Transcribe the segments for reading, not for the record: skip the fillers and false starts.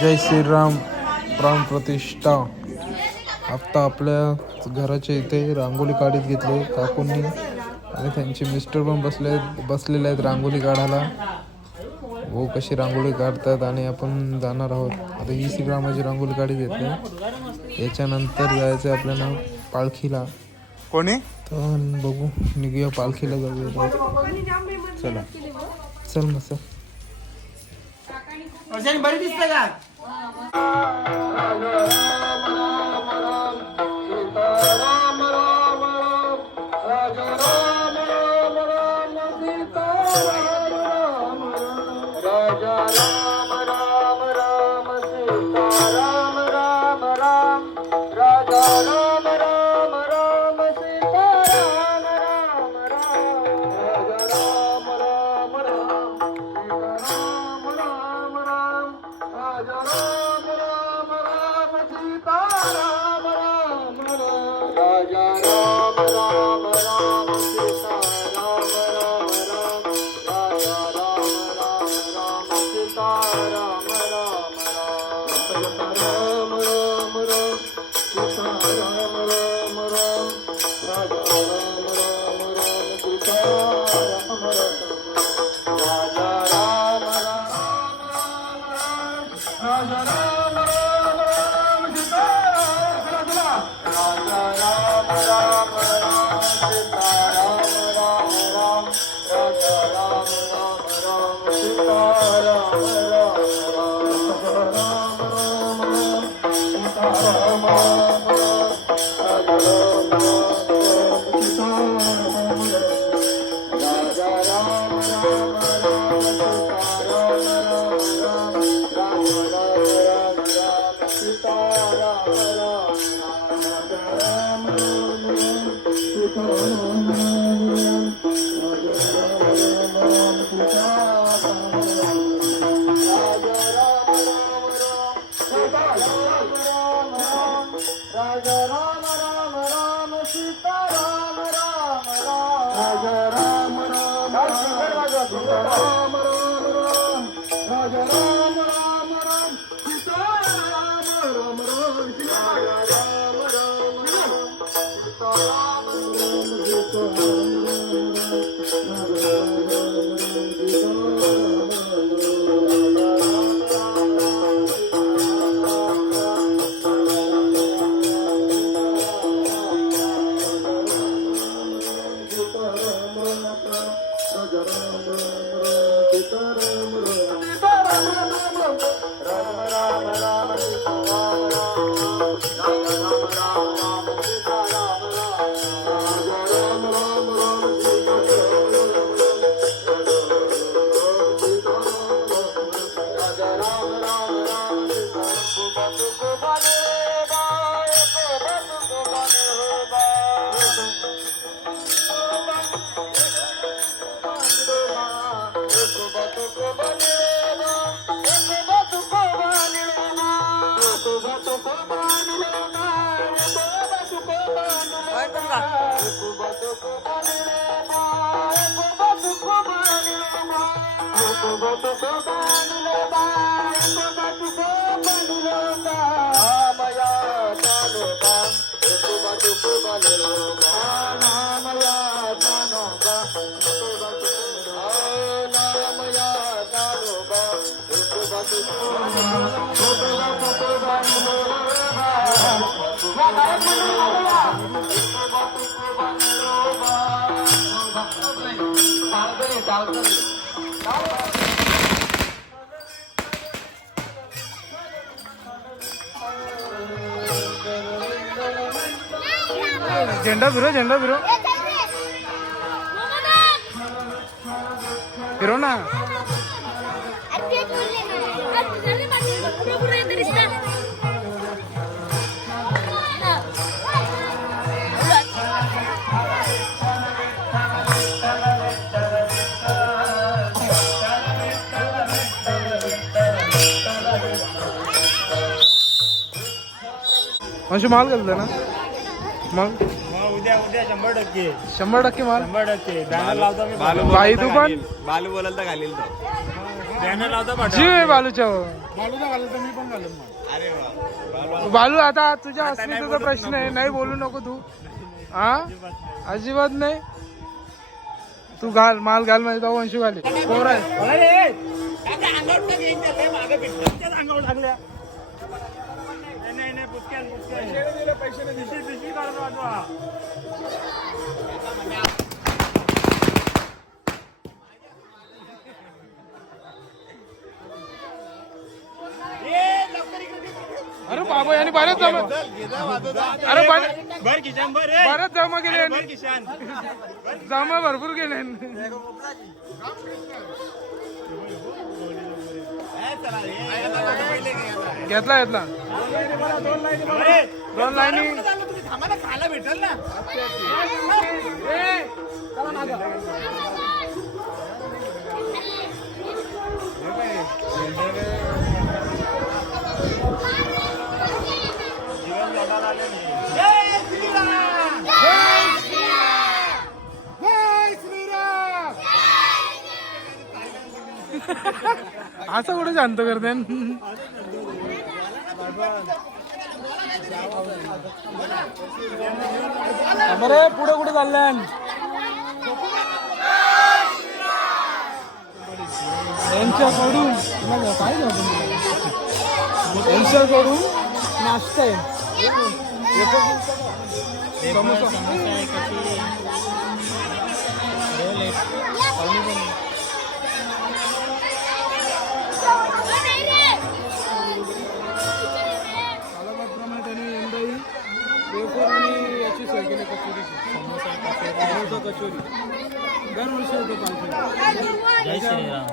जय श्रीराम. प्राण प्रतिष्ठा. आता आपल्या घराच्या इथे रांगोळी काढीत घेतले काकूंनी आणि त्यांचे मिस्टर पण बसलेले आहेत रांगोळी काढायला. वो कशी रांगोळी काढतात आणि आपण जाणार आहोत. आता ही श्रीरामाची रांगोळी काढीत घेतली. याच्यानंतर जायचं आपल्याला पालखीला. कोणी तर बघू निघूया पालखीला जाऊया. चला चल मग सर. बरी दिसते का? झेंडा फिरो फिरो ना. म्हणजे माल घालतोय ना मग उद्या 100% 100% माल 100% बॅनर लावतो मी बाई तू पण बालू बोलाल तर घालील तो. बॅनर लावतो जीव आहे बालूच्या बालूचा घालतो तर मी पण घालून अरे वा. बालू आता तुझ्या अस्मितेचा प्रश्न आहे नाही बोलू नको तू हा अजिबात नाही तू घाल माल घाल माहिती वंशू घाली कोण आहे अंगावर लागल्या नाही पैसे पिशवी काढून वाजवा. अरे बाबा यांनी बरेच जमा अरे बर किशन बर बरेच जमा केले यांनी. किशन जमा भरपूर केले घेतला घेतला 2 लाईनी खायला भेटेल ना. असं कुठे शांत करते अरे पुढे कुठे चालल्या यांच्याकडून काय यांच्याकडून नाश्ता आहे त्यांनी यंदाही वेफर आणि याची सोय केली कचोरीची समोसा कचोरी दरवर्षी होतो 500. जय श्रीराम.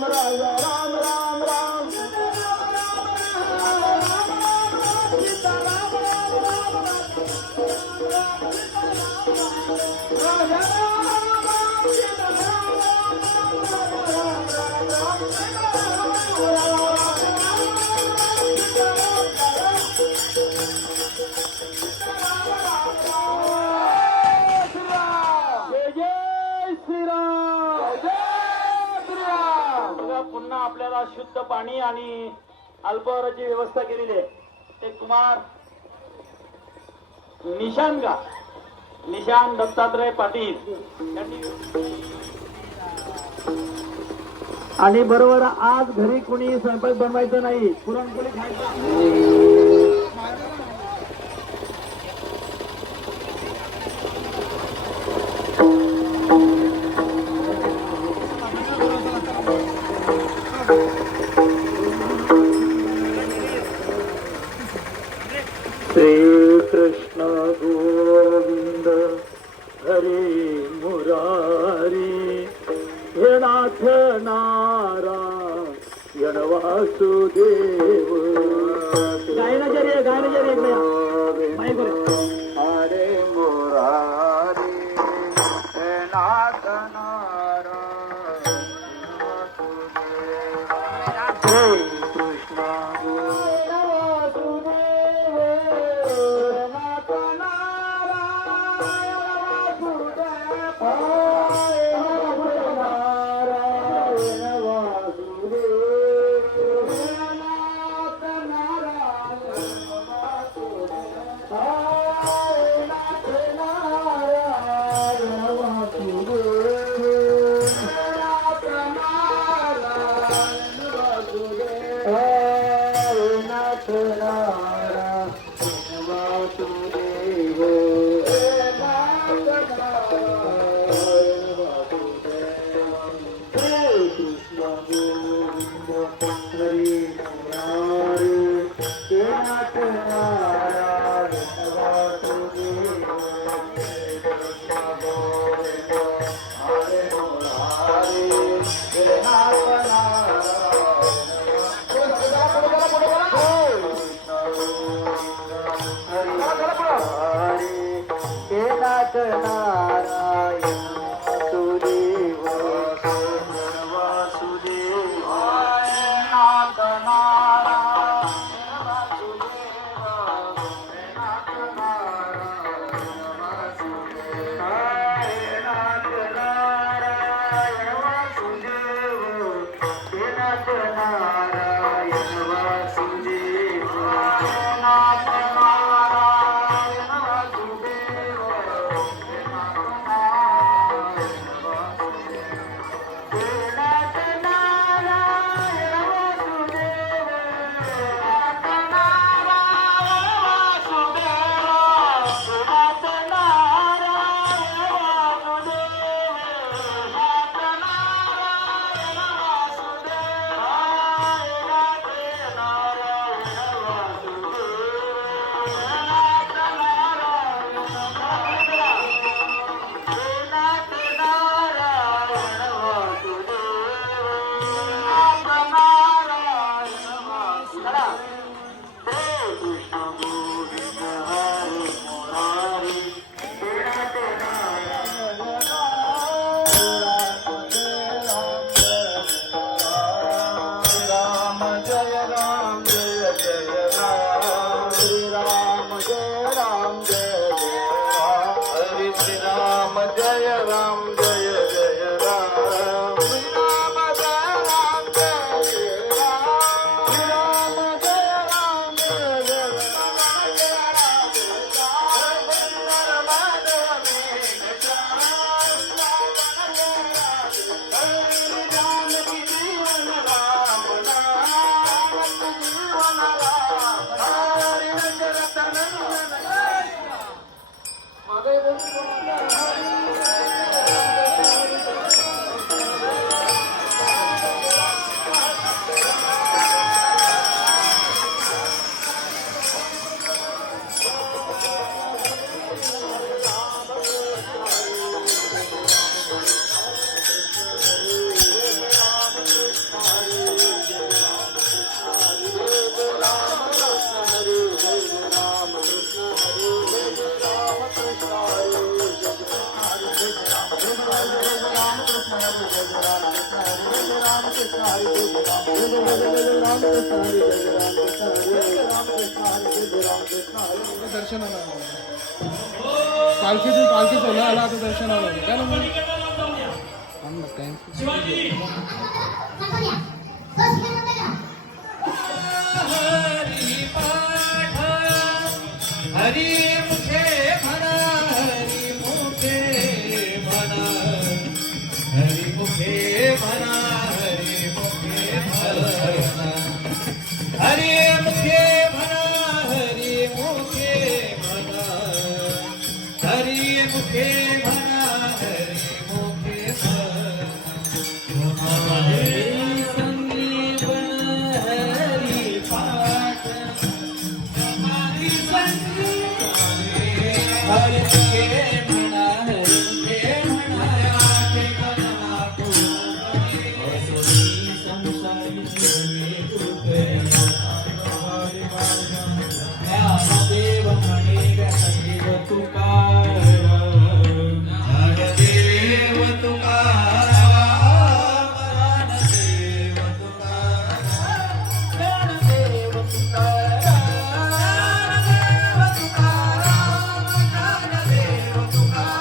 राम राजा राम राम राम जय जय श्रीराम जय श्रीराम. बघा, पुन्हा आपल्याला शुद्ध पाणी आणि अल्पाहाराची व्यवस्था केलेली आहे. ते कुमार निशान दत्तात्रय पाटील यांनी. आणि बरोबर आज घरी कोणी स्वयंपाक बनवायचा नाही, पुरणपोळी खायचा. श्री कृष्ण गोविंद हरे मुरारी हे नाथ नारायण वासुदेव. गायनाचार्य इकडे हरे मुरारी हे नाथ नारायण श्री कृष्ण दर्शनाला पालखीतून पालखी सोला आला आता दर्शनाला काय ना मग हरी मुखे म्हणा हरी मुखे म्हणा हरी मुखे म्हणा हरी मुखे म्हणा हरी मुखे म्हणा हरी मुखे म्हणा हरी मुखे म्हणा हरी मुखे म्हणा हरी संगीवन हरी पाठ हरी मुखे म्हणा हरी मुखे म्हणा आठे कणा असोनी संसारी कृपे ज्ञानदेव म्हणे ज्ञानदेव तुकार ज्ञानदेव तुकार ज्ञानदेव तुकार ज्ञानदेव तुकार